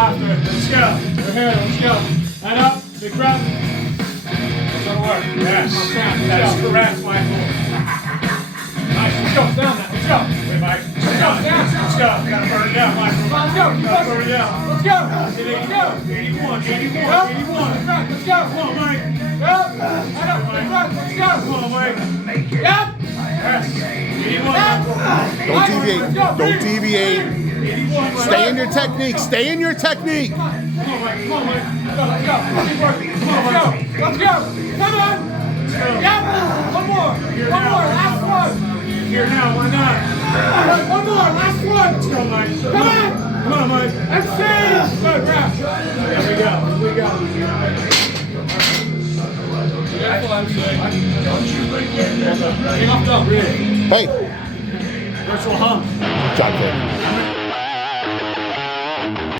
faster. Let's go. We're here. Let's go. Head up. Big breath. It's gonna work. Yes. That's correct, Michael. Nice. Let's go. Down that. Let's go. Wait, Mike. Let's go. Down. Let's go. We gotta burn it down, Michael. Let's go. Gotta burn it down. Let's go. 81. 81. Let's go. Come on, Mike. Yep. Head up. Big breath. Let's go. Come on, Mike. Yep. Yes. 81. Don't deviate. Don't deviate. 81. Stay in your technique. Stay in your technique. Come on, Mike. Come on, Mike. Let's go. Keep working. Come on, Mike. Let's go. Come on. Yep. One more. One more. Last one. Here now. Why not? One more. Last one. Let's go, Mike. Come on. Come on, Mike. MC. Good grab. Here we go. Here we go. Hey.